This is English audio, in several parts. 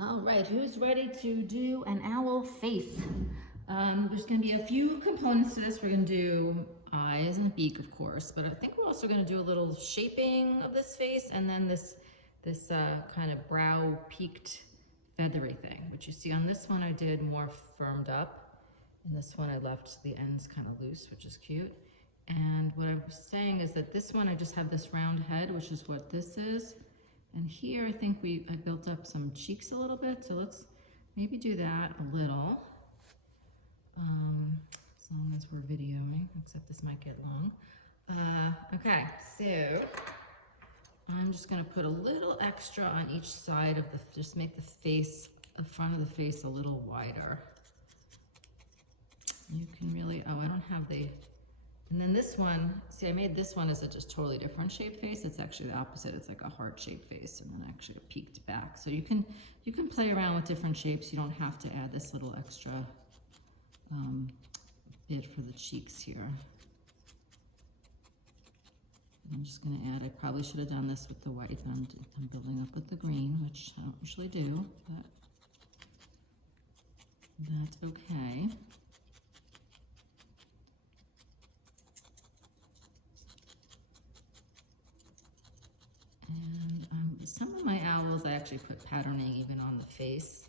All right, who's ready to do an owl face? There's going to be a few components to this. We're going to do eyes and a beak, of course, but I think we're also going to do a little shaping of this face, and then this kind of brow peaked feathery thing, which you see on this one I did more firmed up, and this one I left the ends kind of loose, which is cute. And what I was saying is that this one I just have this round head, which is what this is. And here I think I built up some cheeks a little bit, so let's maybe do that a little. As long as we're videoing, except this might get long. Okay, so I'm just gonna put a little extra on each side of just make the face, the front of the face a little wider. You can really, oh, I don't have and then this one, see I made this one as a just totally different shape face. It's actually the opposite. It's like a heart-shaped face and then actually a peaked back. So you can play around with different shapes. You don't have to add this little extra bit for the cheeks here. I'm just gonna add, I probably should have done this with the white, but I'm building up with the green, which I don't usually do, but that's okay. And some of my owls, I actually put patterning even on the face,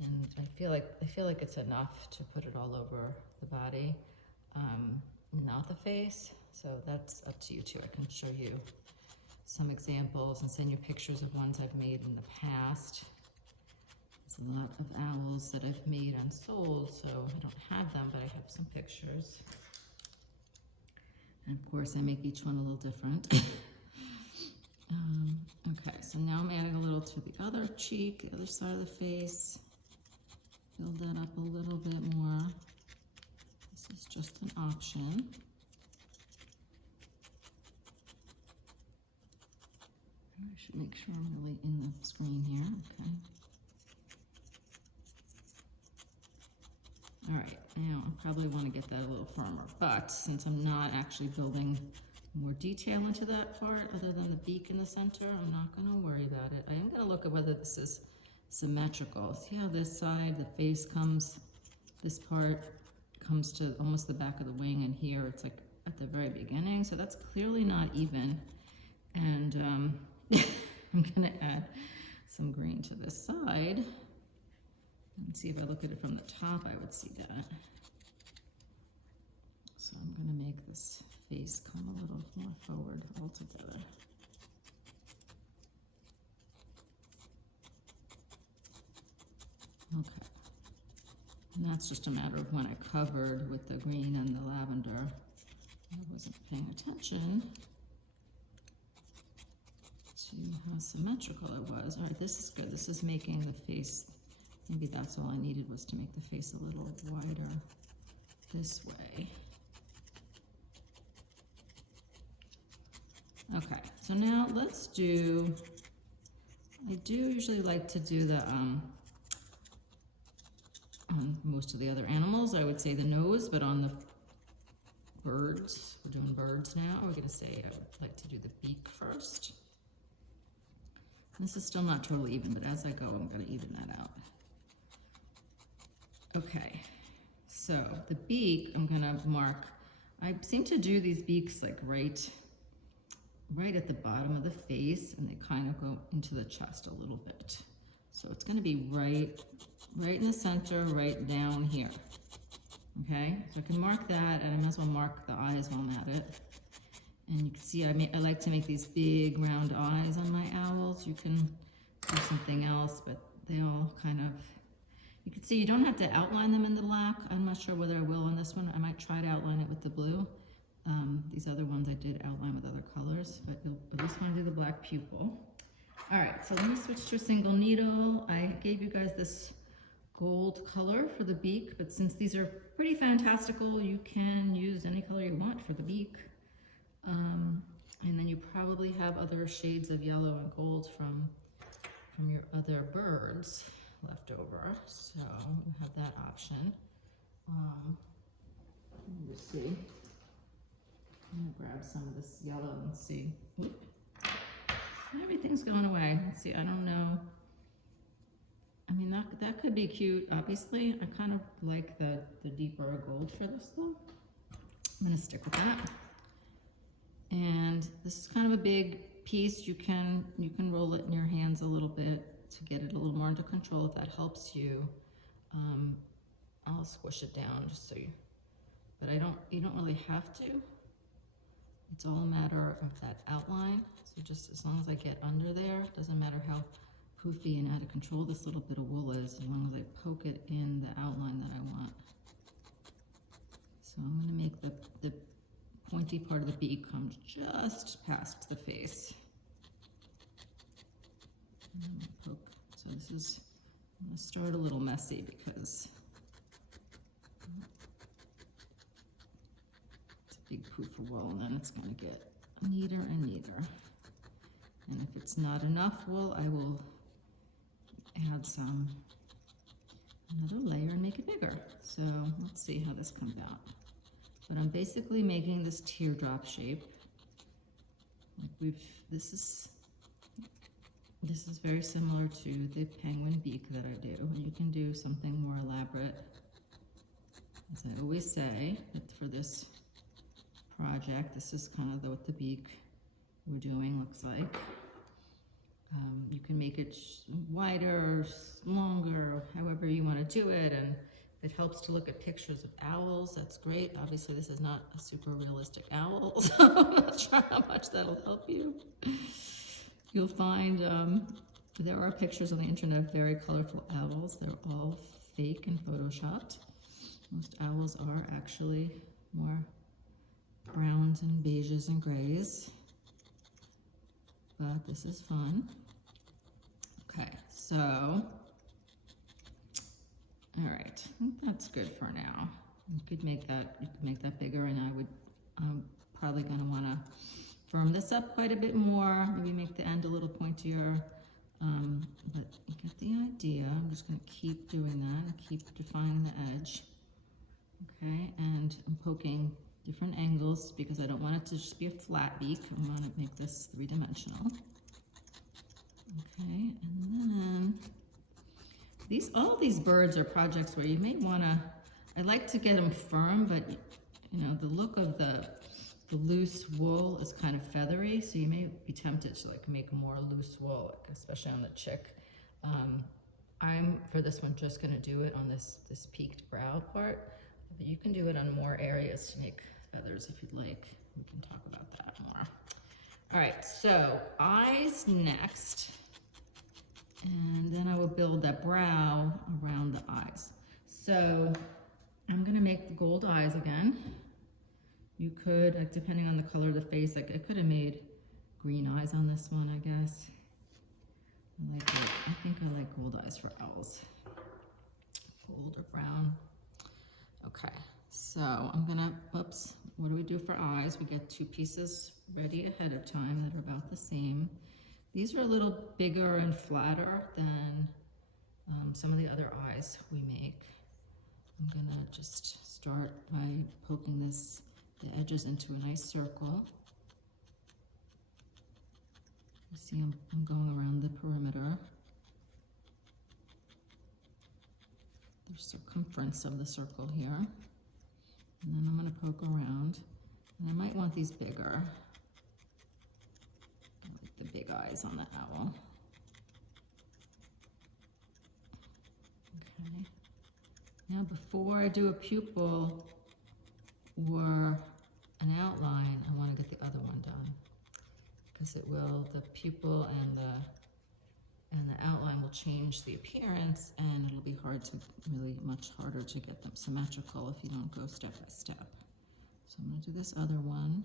and I feel like it's enough to put it all over the body, not the face. So that's up to you too. I can show you some examples and send you pictures of ones I've made in the past. There's a lot of owls that I've made and sold, so I don't have them, but I have some pictures. And of course, I make each one a little different. Okay, so now I'm adding a little to the other cheek, the other side of the face. Build that up a little bit more. This is just an option. I should make sure I'm really in the screen here, okay. All right, now I probably want to get that a little firmer, but since I'm not actually building more detail into that part other than the beak in the center, I'm not going to worry about it. I am going to look at whether this is symmetrical. See how this side, the face comes, this part comes to almost the back of the wing, and here it's like at the very beginning, so that's clearly not even. And I'm going to add some green to this side and see if I look at it from the top, I would see that. So I'm going to make this face come a little more forward altogether. Okay. And that's just a matter of when I covered with the green and the lavender. I wasn't paying attention to how symmetrical it was. All right, this is good. This is making the face, maybe that's all I needed, was to make the face a little wider this way. Okay, so now let's do, I do usually like to do the, on most of the other animals, I would say the nose, but on the birds, we're doing birds now, we're gonna say I would like to do the beak first. This is still not totally even, but as I go, I'm gonna even that out. Okay, so the beak, I'm gonna mark, I seem to do these beaks like right at the bottom of the face, and they kind of go into the chest a little bit. So it's going to be right in the center, right down here. Okay, so I can mark that, and I might as well mark the eyes while I'm at it. And you can see I like to make these big round eyes on my owls. You can do something else, but they all kind of, you can see you don't have to outline them in the black. I'm not sure whether I will on this one. I might try to outline it with the blue. These other ones I did outline with other colors, but I just want to do the black pupil. All right, so let me switch to a single needle. I gave you guys this gold color for the beak, but since these are pretty fantastical, you can use any color you want for the beak. And then you probably have other shades of yellow and gold from your other birds left over, so you have that option. Let me see. I'm gonna grab some of this yellow and see. Oop. Everything's going away. Let's see, I don't know. I mean, that could be cute, obviously. I kind of like the deeper gold for this though. I'm gonna stick with that. And this is kind of a big piece. You can roll it in your hands a little bit to get it a little more under control if that helps you. I'll squish it down just so you, but you don't really have to. It's all a matter of that outline. So just as long as I get under there, doesn't matter how poofy and out of control this little bit of wool is, as long as I poke it in the outline that I want. So I'm going to make the pointy part of the beak come just past the face. And I'm gonna poke. So this is, I'm going to start a little messy because it's a big poof of wool, and then it's going to get neater and neater. And if it's not enough wool, I will add another layer and make it bigger. So let's see how this comes out. But I'm basically making this teardrop shape. This is very similar to the penguin beak that I do. You can do something more elaborate. As I always say, that for this project, this is kind of what the beak we're doing looks like. You can make it wider, longer, however you want to do it, and if it helps to look at pictures of owls, that's great. Obviously, this is not a super realistic owl, so I'm not sure how much that'll help you. You'll find there are pictures on the internet of very colorful owls. They're all fake and photoshopped. Most owls are actually more browns and beiges and grays. But this is fun. Okay, so, all right, I think that's good for now. You could make that bigger, and I'm probably gonna wanna firm this up quite a bit more, maybe make the end a little pointier, but you get the idea. I'm just gonna keep doing that and keep defining the edge. Okay, and I'm poking different angles because I don't want it to just be a flat beak. I want to make this three-dimensional. Okay, and then all these birds are projects where you may want to, I like to get them firm, but you know, the look of the loose wool is kind of feathery, so you may be tempted to like make a more loose wool, like especially on the chick. I'm, for this one, just going to do it on this peaked brow part, but you can do it on more areas to make feathers if you'd like. We can talk about that more. All right, so eyes next, and then I will build that brow around the eyes. So I'm gonna make the gold eyes again. You could, like, depending on the color of the face, like I could have made green eyes on this one, I guess. I like it. I think I like gold eyes for owls. Gold or brown. Okay, so I'm gonna, oops, what do we do for eyes? We get two pieces ready ahead of time that are about the same. These are a little bigger and flatter than some of the other eyes we make. I'm gonna just start by poking the edges into a nice circle. You see I'm going around the perimeter. The circumference of the circle here. And then I'm going to poke around. And I might want these bigger. I like the big eyes on the owl. Okay. Now before I do a pupil or an outline, I want to get the other one done. Because it will, the pupil and the outline will change the appearance, and it'll be much harder to get them symmetrical if you don't go step by step. So I'm going to do this other one,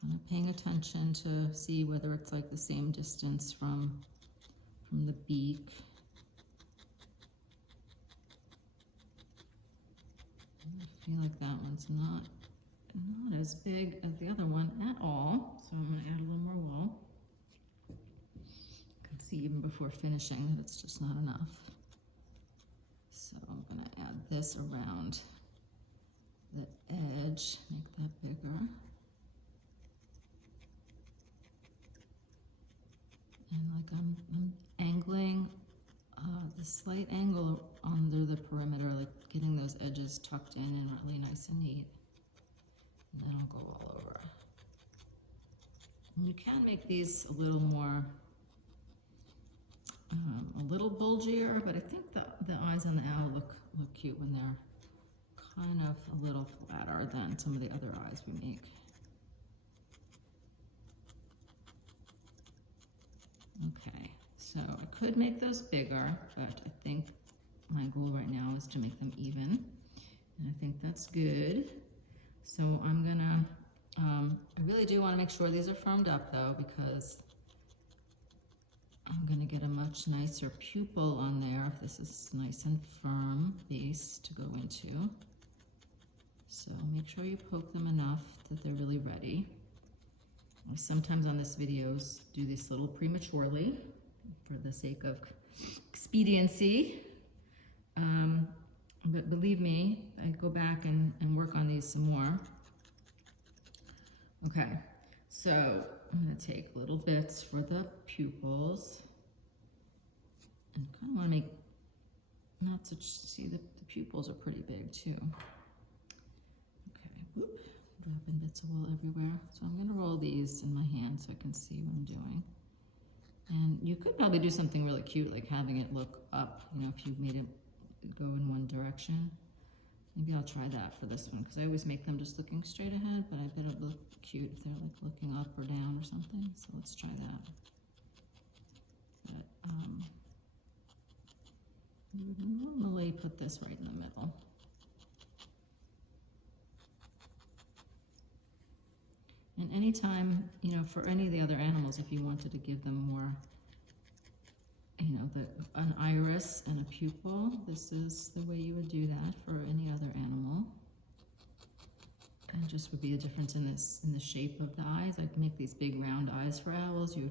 kind of paying attention to see whether it's like the same distance from the beak. I feel like that one's not as big as the other one at all, so I'm going to add a little more wool. You can see even before finishing that it's just not enough. So I'm going to add this around the edge, make that bigger. And like I'm angling a slight angle under the perimeter, like getting those edges tucked in and really nice and neat. And then I'll go all over. And you can make these a little more, a little bulgier, but I think the eyes on the owl look cute when they're kind of a little flatter than some of the other eyes we make. Okay, so I could make those bigger, but I think my goal right now is to make them even. And I think that's good. So I'm gonna, I really do want to make sure these are firmed up though, because I'm gonna get a much nicer pupil on there if this is nice and firm base to go into. So make sure you poke them enough that they're really ready. I sometimes on this videos do this a little prematurely for the sake of expediency. But believe me, I go back and work on these some more. Okay, so I'm gonna take little bits for the pupils. And kind of wanna make, not such, see the pupils are pretty big too. Okay, whoop, dropping bits of wool everywhere. So I'm gonna roll these in my hand so I can see what I'm doing. And you could probably do something really cute, like having it look up, you know, if you made it go in one direction. Maybe I'll try that for this one, because I always make them just looking straight ahead, but I bet it'll look cute if they're like looking up or down or something. So let's try that. But you would normally put this right in the middle. And anytime, you know, for any of the other animals, if you wanted to give them more, you know, an iris and a pupil, this is the way you would do that for any other animal. And just would be a difference in this, in the shape of the eyes. I'd make these big round eyes for owls. You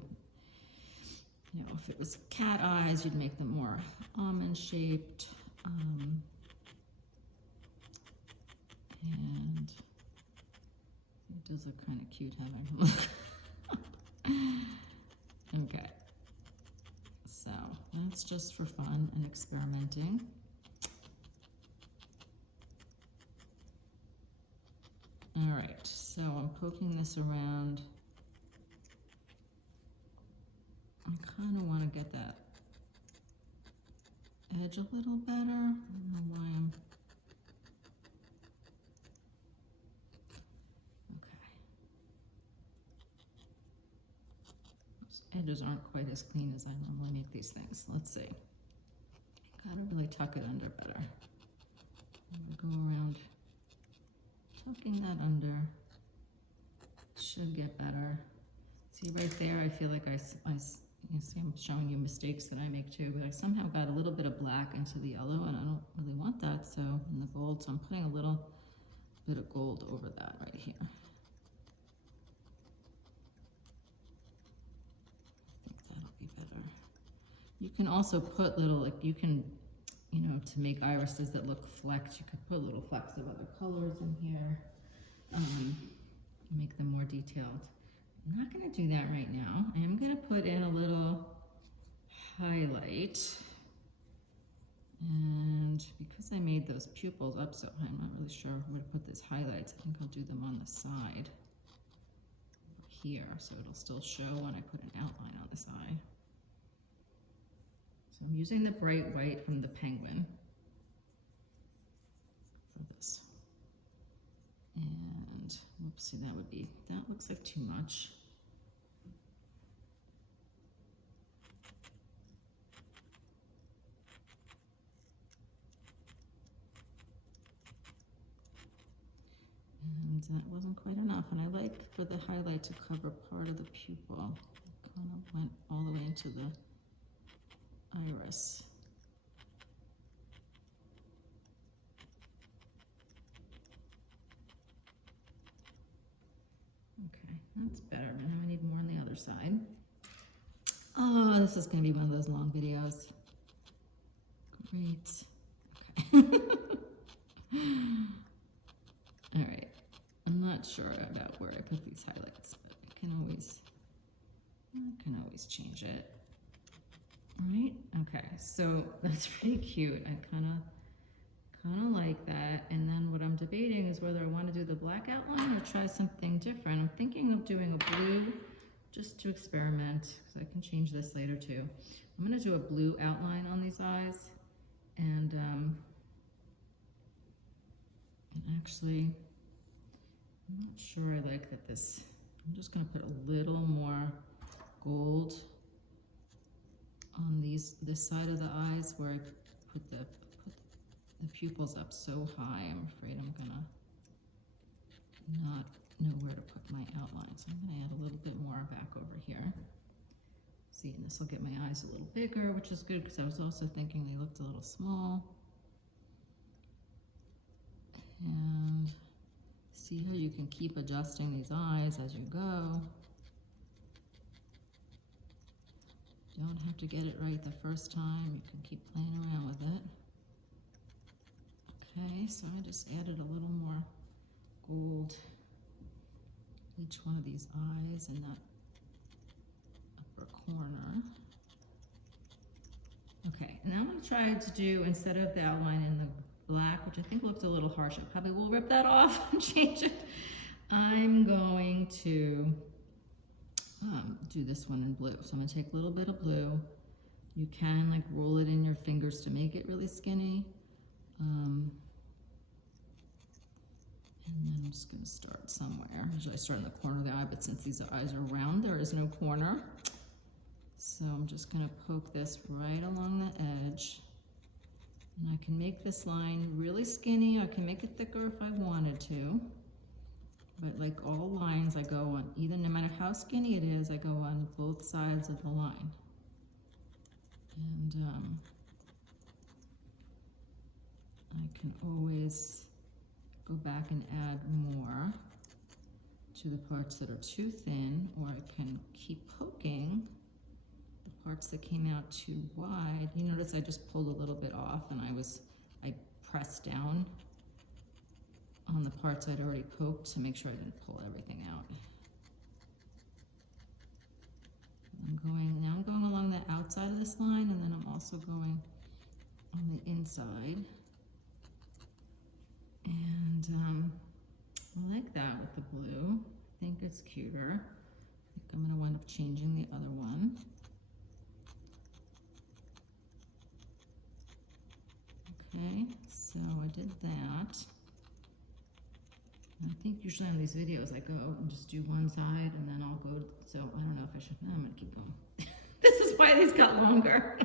know, if it was cat eyes, you'd make them more almond shaped. And it does look kind of cute having Okay. So that's just for fun and experimenting. All right, so I'm poking this around. I kind of want to get that edge a little better. I don't know why I'm... Okay. Those edges aren't quite as clean as I normally make these things. Let's see. Gotta really tuck it under better. Go around, tucking that under. Should get better. See right there, I feel like you see I'm showing you mistakes that I make too, but I somehow got a little bit of black into the yellow, and I don't really want that, so in the gold, so I'm putting a little bit of gold over that right here. I think that'll be better. You can also put little, like you can, you know, to make irises that look flecked, you could put little flecks of other colors in here, make them more detailed. I'm not going to do that right now. I am going to put in a little highlight. And because I made those pupils up so high, I'm not really sure where to put these highlights. I think I'll do them on the side over here, so it'll still show when I put an outline on the side. So I'm using the bright white from the penguin for this. And whoopsie, that looks like too much. And that wasn't quite enough. And I like for the highlight to cover part of the pupil. It kind of went all the way into the iris. Okay, that's better. Now I need more on the other side. Oh, this is going to be one of those long videos. Great. Okay. All right. I'm not sure about where I put these highlights, but I can always change it. Right? Okay, so that's pretty cute. I kind of like that. And then what I'm debating is whether I want to do the black outline or try something different. I'm thinking of doing a blue just to experiment, because I can change this later too. I'm going to do a blue outline on these eyes, and actually, I'm not sure I like that this, I'm just going to put a little more gold on this side of the eyes where I put the pupils up so high. I'm afraid I'm gonna not know where to put my outline. So I'm gonna add a little bit more back over here. See, and this will get my eyes a little bigger, which is good because I was also thinking they looked a little small. And see how you can keep adjusting these eyes as you go. You don't have to get it right the first time. You can keep playing around with it. Okay, so I just added a little more gold each one of these eyes in that upper corner. Okay, and now I'm going to try to do, instead of the outline in the black, which I think looked a little harsh, I probably will rip that off and change it. I'm going to do this one in blue. So I'm going to take a little bit of blue. You can like roll it in your fingers to make it really skinny. And then I'm just going to start somewhere. Usually I start in the corner of the eye, but since these eyes are round, there is no corner. So I'm just going to poke this right along the edge. And I can make this line really skinny. I can make it thicker if I wanted to. But like all lines, I go on, either no matter how skinny it is, I go on both sides of the line. And I can always go back and add more to the parts that are too thin, or I can keep poking the parts that came out too wide. You notice I just pulled a little bit off, and I pressed down on the parts I'd already poked to make sure I didn't pull everything out. Now I'm going along the outside of this line, and then I'm also going on the inside. And I like that with the blue. I think it's cuter. I think I'm going to wind up changing the other one. Okay, so I did that. I think usually on these videos I go and just do one side and then I'll go, so I don't know if I should, no, I'm gonna keep going. This is why these got longer.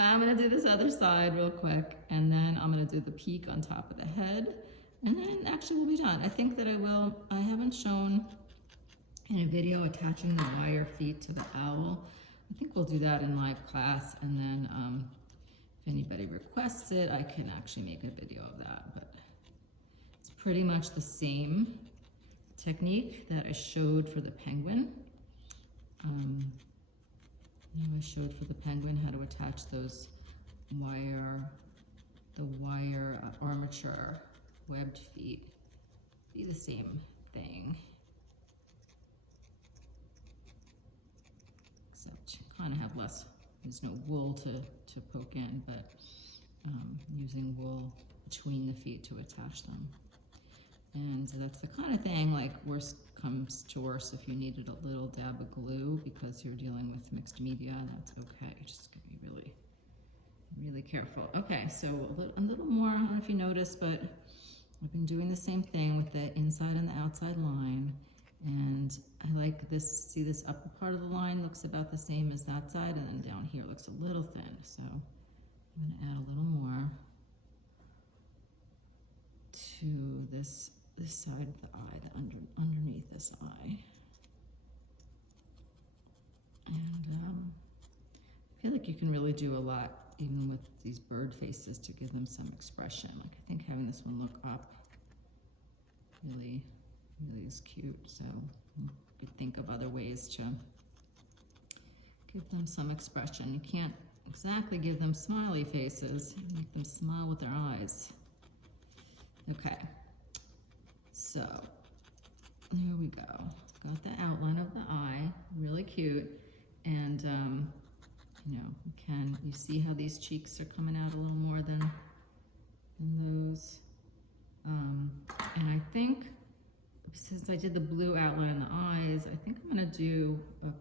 I'm gonna do this other side real quick, and then I'm gonna do the peak on top of the head, and then actually we'll be done. I think that I haven't shown in a video attaching the wire feet to the owl. I think we'll do that in live class, and then if anybody requests it, I can actually make a video of that. But pretty much the same technique that I showed for the penguin. I showed for the penguin how to attach those wire armature webbed feet. Be the same thing, except kind of have less. There's no wool to poke in, but using wool between the feet to attach them. And that's the kind of thing, like worst comes to worst, if you needed a little dab of glue because you're dealing with mixed media, that's okay. Just gotta be really, really careful. Okay, so a little more, I don't know if you noticed, but I've been doing the same thing with the inside and the outside line. And I like this, see this upper part of the line looks about the same as that side, and then down here looks a little thin. So I'm gonna add a little more to this side of the eye, underneath this eye. And I feel like you can really do a lot even with these bird faces to give them some expression. Like I think having this one look up really is cute. So you could think of other ways to give them some expression. You can't exactly give them smiley faces. You make them smile with their eyes. Okay. So, there we go. Got the outline of the eye, really cute. And you see how these cheeks are coming out a little more than those. And I think, since I did the blue outline in the eyes, I think I'm gonna do like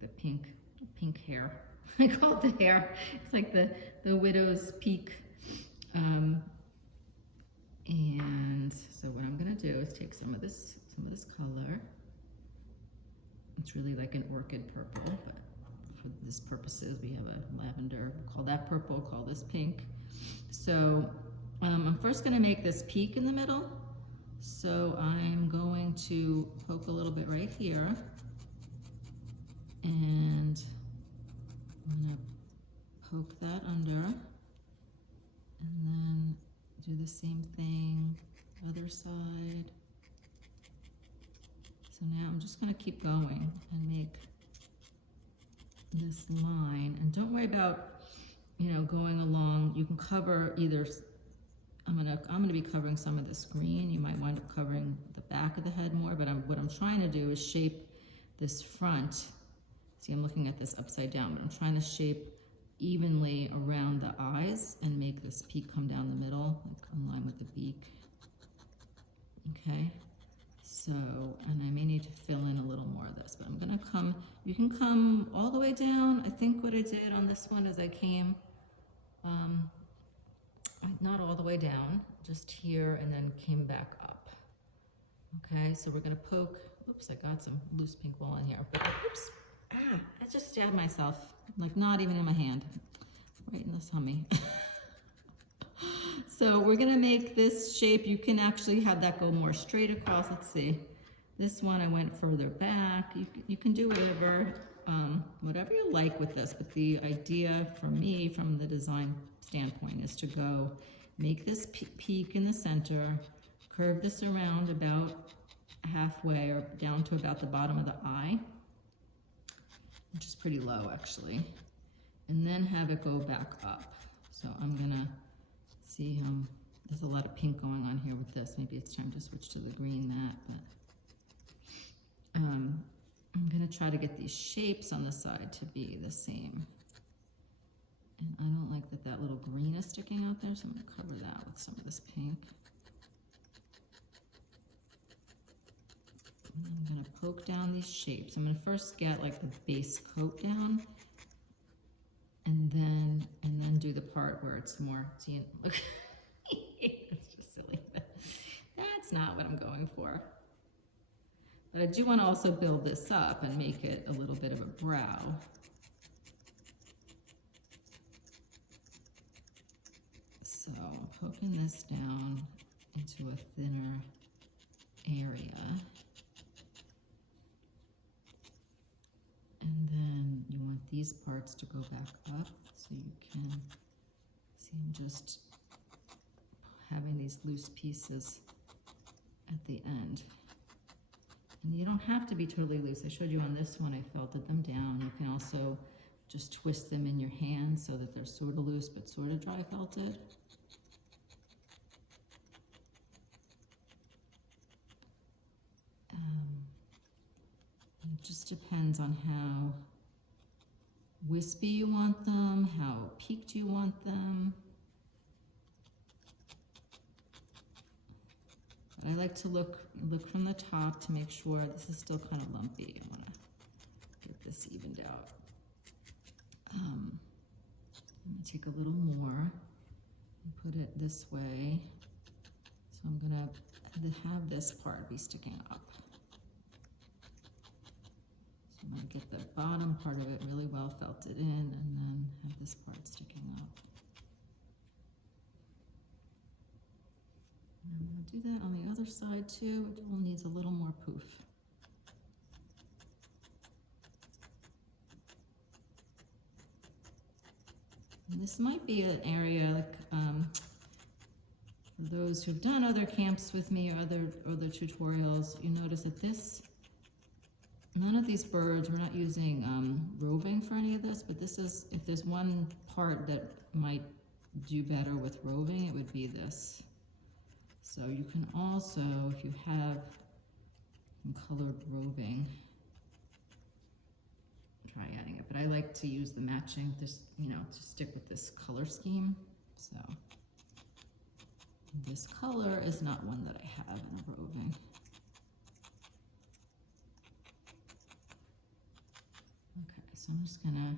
the pink hair. I call it the hair. It's like the widow's peak. And so what I'm gonna do is take some of this color. It's really like an orchid purple, but for this purposes, we have a lavender. We'll call that purple, call this pink. So I'm first gonna make this peak in the middle. So I'm going to poke a little bit right here. And I'm gonna poke that under. And then do the same thing, other side. So now I'm just gonna keep going and make this line. And don't worry about, going along. You can cover either, I'm gonna be covering some of this green. You might wind up covering the back of the head more, but what I'm trying to do is shape this front. See, I'm looking at this upside down, but I'm trying to shape evenly around the eyes and make this peak come down the middle, like in line with the beak. Okay, so, and I may need to fill in a little more of this, but I'm gonna you can come all the way down. I think what I did on this one is I came, not all the way down, just here, and then came back up. Okay, so we're gonna poke, oops, I got some loose pink wool in here, but oops, I just stabbed myself, like not even in my hand, right in the tummy. So we're gonna make this shape. You can actually have that go more straight across. Let's see. This one I went further back. You can do whatever you like with this, but the idea for me, from the design standpoint, is to go make this peak in the center, curve this around about halfway or down to about the bottom of the eye, which is pretty low actually, and then have it go back up. So I'm gonna see, there's a lot of pink going on here with this. Maybe it's time to switch to the green but I'm gonna try to get these shapes on the side to be the same. And I don't like that little green is sticking out there, so I'm gonna cover that with some of this pink. And I'm gonna poke down these shapes. I'm gonna first get like the base coat down, and then do the part where it's more, see, look, it's just silly. That's not what I'm going for. But I do want to also build this up and make it a little bit of a brow. So I'm poking this down into a thinner area. And then you want these parts to go back up, so you can see I'm just having these loose pieces at the end. And you don't have to be totally loose. I showed you on this one, I felted them down. You can also just twist them in your hand so that they're sort of loose but sort of dry felted. It just depends on how wispy you want them, how peaked you want them. But I like to look from the top to make sure this is still kind of lumpy. I want to get this evened out. I'm going to take a little more and put it this way. So I'm going to have this part be sticking up. So I'm going to get the bottom part of it really well felted in, and then have this part sticking up. And I'm going to do that on the other side too. It all needs a little more poof. And this might be an area like for those who've done other camps with me or other tutorials, you notice that none of these birds, we're not using roving for any of this, but this is, if there's one part that might do better with roving, it would be this. So you can also, if you have some colored roving, try adding it, but I like to use the matching, just, you know, to stick with this color scheme. So this color is not one that I have in a roving. Okay, so I'm just gonna,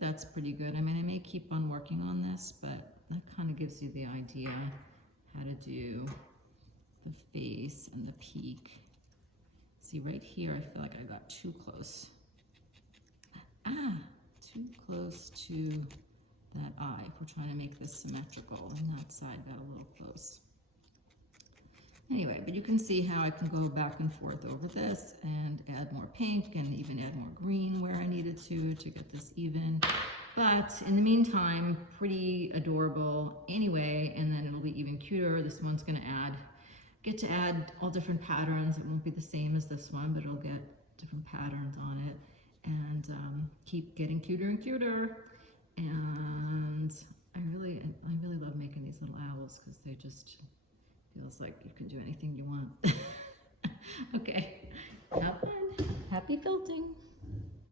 that's pretty good. I mean, I may keep on working on this, but that kind of gives you the idea how to do the face and the peak. See right here, I feel like I got too close. Too close to that eye. If we're trying to make this symmetrical, and that side got a little close. Anyway, but you can see how I can go back and forth over this and add more pink and even add more green where I needed to get this even. But in the meantime, pretty adorable anyway, and then it'll be even cuter. This one's gonna get to add all different patterns. It won't be the same as this one, but it'll get different patterns on it and keep getting cuter and cuter. And I really love making these little owls because they just feels like you can do anything you want. Okay, have fun. Happy felting.